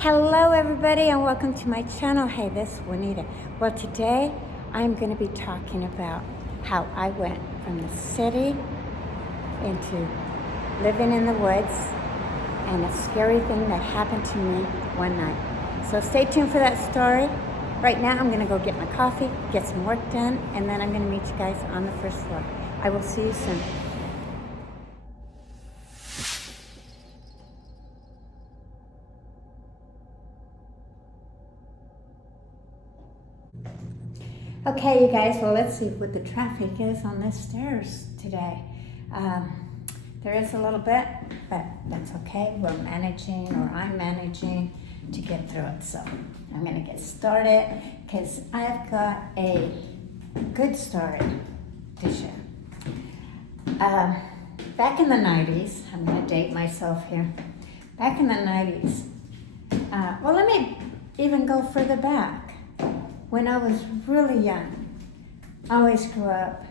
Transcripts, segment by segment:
Hello everybody and welcome to my channel. Hey, this is Juanita. Well, today I'm going to be talking about how I went from the city into living in the woods and a scary thing that happened to me one night. So stay tuned for that story. Right now I'm going to go get my coffee, get some work done, and then I'm going to meet you guys on the first floor. I will see you soon. Okay, you guys, well, let's see what the traffic is on the stairs today. There is a little bit, but that's okay. We're managing, or I'm managing to get through it. So I'm going to get started because I've got a good story to share. Back in the 90s, I'm going to date myself here. Back in the 90s, well, let me even go further back. When I was really young, I always grew up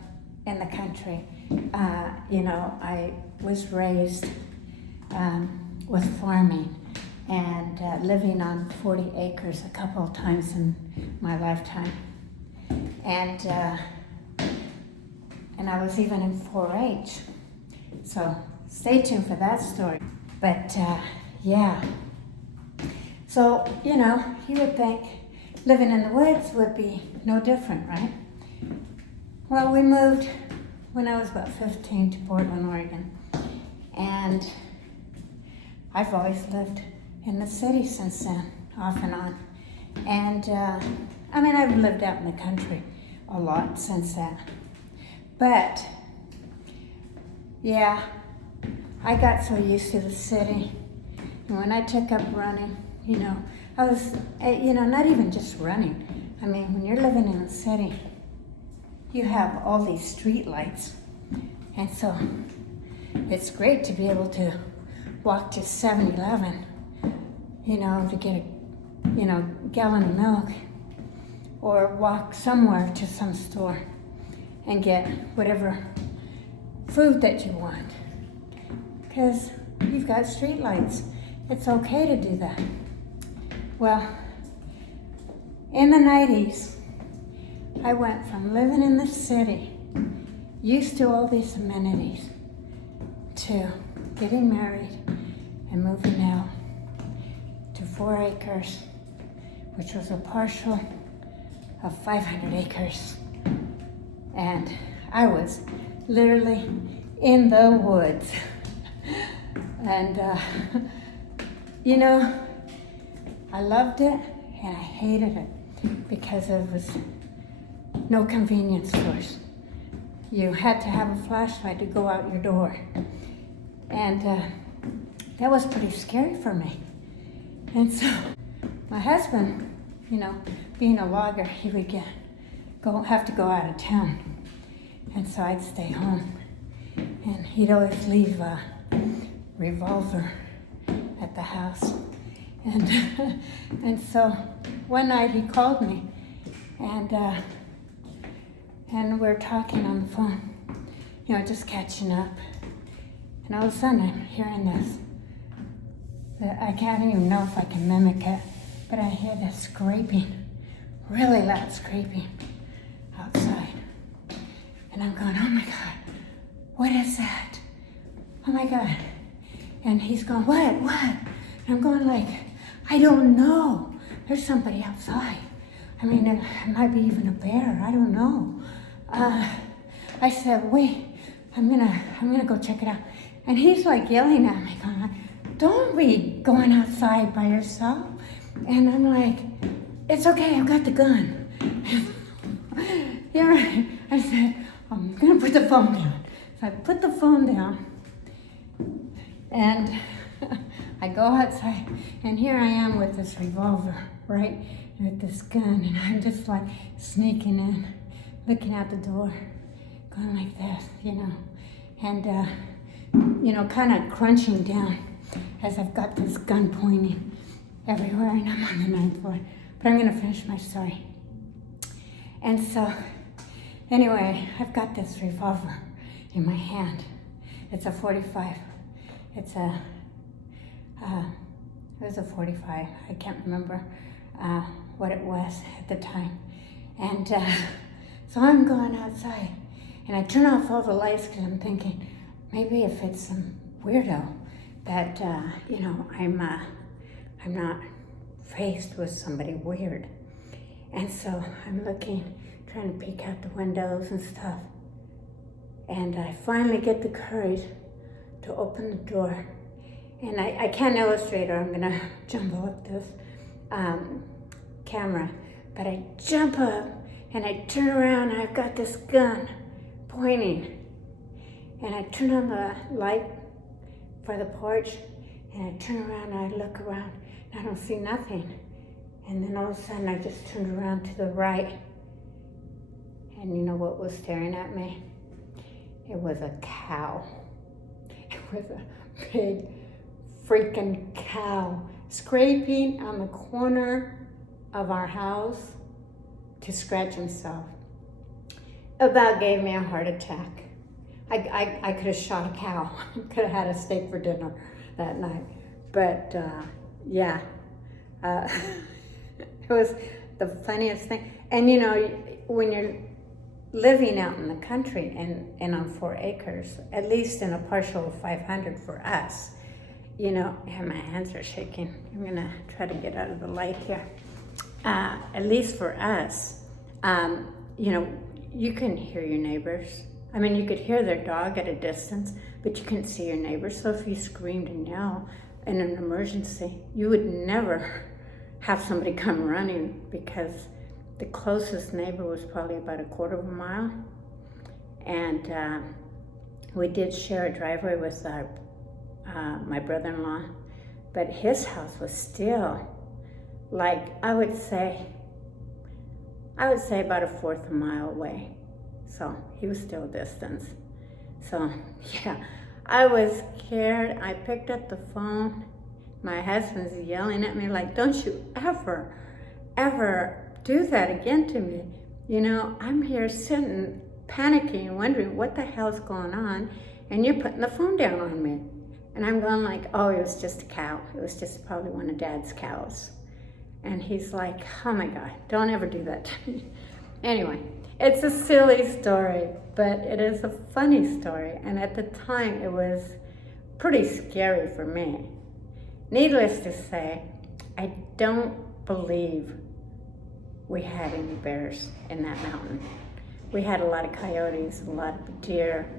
in the country. I was raised with farming and living on 40 acres a couple of times in my lifetime. And I was even in 4-H. So stay tuned for that story. But yeah. So, you would think living in the woods would be no different, right? Well, we moved when I was about 15 to Portland, Oregon. And I've always lived in the city since then, off and on. And I've lived out in the country a lot since then. But yeah, I got so used to the city. And when I took up running, I was, not even just running. I mean, when you're living in a city, you have all these street lights. And so it's great to be able to walk to 7-Eleven, to get a, gallon of milk, or walk somewhere to some store and get whatever food that you want. Because you've got street lights. It's okay to do that. Well, in the 90s, I went from living in the city, used to all these amenities, to getting married and moving out to 4 acres, which was a partial of 500 acres. And I was literally in the woods. And, I loved it and I hated it because there was no convenience stores. You had to have a flashlight to go out your door. And that was pretty scary for me. And so my husband, being a logger, he would have to go out of town. And so I'd stay home. And he'd always leave a revolver at the house. And so one night he called me, and we're talking on the phone, just catching up. And all of a sudden I'm hearing this. I can't even know if I can mimic it, but I hear this scraping, really loud scraping outside. And I'm going, oh my God, what is that? Oh my God. And he's going, what? And I'm going like, I don't know. There's somebody outside. I mean, it might be even a bear. I don't know. I said, wait, I'm gonna go check it out. And he's like yelling at me, going, don't be going outside by yourself. And I'm like, it's okay, I've got the gun. Yeah, right. I said, I'm gonna put the phone down. So I put the phone down, and I go outside, and here I am with this revolver, right? With this gun, and I'm just like sneaking in, looking out the door, going like this, and, kind of crunching down as I've got this gun pointing everywhere, and I'm on the 9th floor. But I'm going to finish my story. And so, anyway, I've got this revolver in my hand. It's a 45. It's a It was a 45. I can't remember what it was at the time. And so I'm going outside, and I turn off all the lights because I'm thinking, maybe if it's some weirdo that, I'm not faced with somebody weird. And so I'm looking, trying to peek out the windows and stuff. And I finally get the courage to open the door. And I can't illustrate, or I'm gonna jumble up this camera. But I jump up and I turn around and I've got this gun pointing. And I turn on the light for the porch, and I turn around and I look around and I don't see nothing. And then all of a sudden I just turned around to the right. And you know what was staring at me? It was a cow. It was a big freaking cow scraping on the corner of our house to scratch himself. About gave me a heart attack. I could have shot a cow. Could have had a steak for dinner that night. But yeah, it was the funniest thing. And you know, when you're living out in the country and on 4 acres, at least in a partial of 500 for us, you know, and my hands are shaking. I'm gonna try to get out of the light here. At least for us, you know, you can hear your neighbors. I mean, you could hear their dog at a distance, but you couldn't see your neighbors. So if you screamed and yelled in an emergency, you would never have somebody come running, because the closest neighbor was probably about a quarter of a mile. And we did share a driveway with my brother-in-law, but his house was still, like, I would say about a fourth of a mile away. So he was still a distance. So yeah, I was scared. I picked up the phone. My husband's yelling at me like, don't you ever do that again to me. You know, I'm here sitting, panicking, wondering what the hell's going on, and you're putting the phone down on me. And I'm going like, oh, it was just a cow. It was just probably one of Dad's cows. And he's like, oh my God, don't ever do that to me. Anyway, it's a silly story, but it is a funny story. And at the time, it was pretty scary for me. Needless to say, I don't believe we had any bears in that mountain. We had a lot of coyotes, a lot of deer,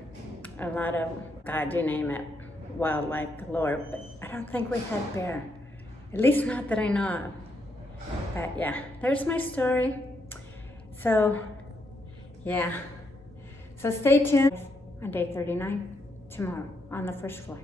a lot of, God, you name it, wildlife galore, but I don't think we had bear. At least not that I know of. But yeah, there's my story. So, yeah. So stay tuned on day 39 tomorrow on the first flight.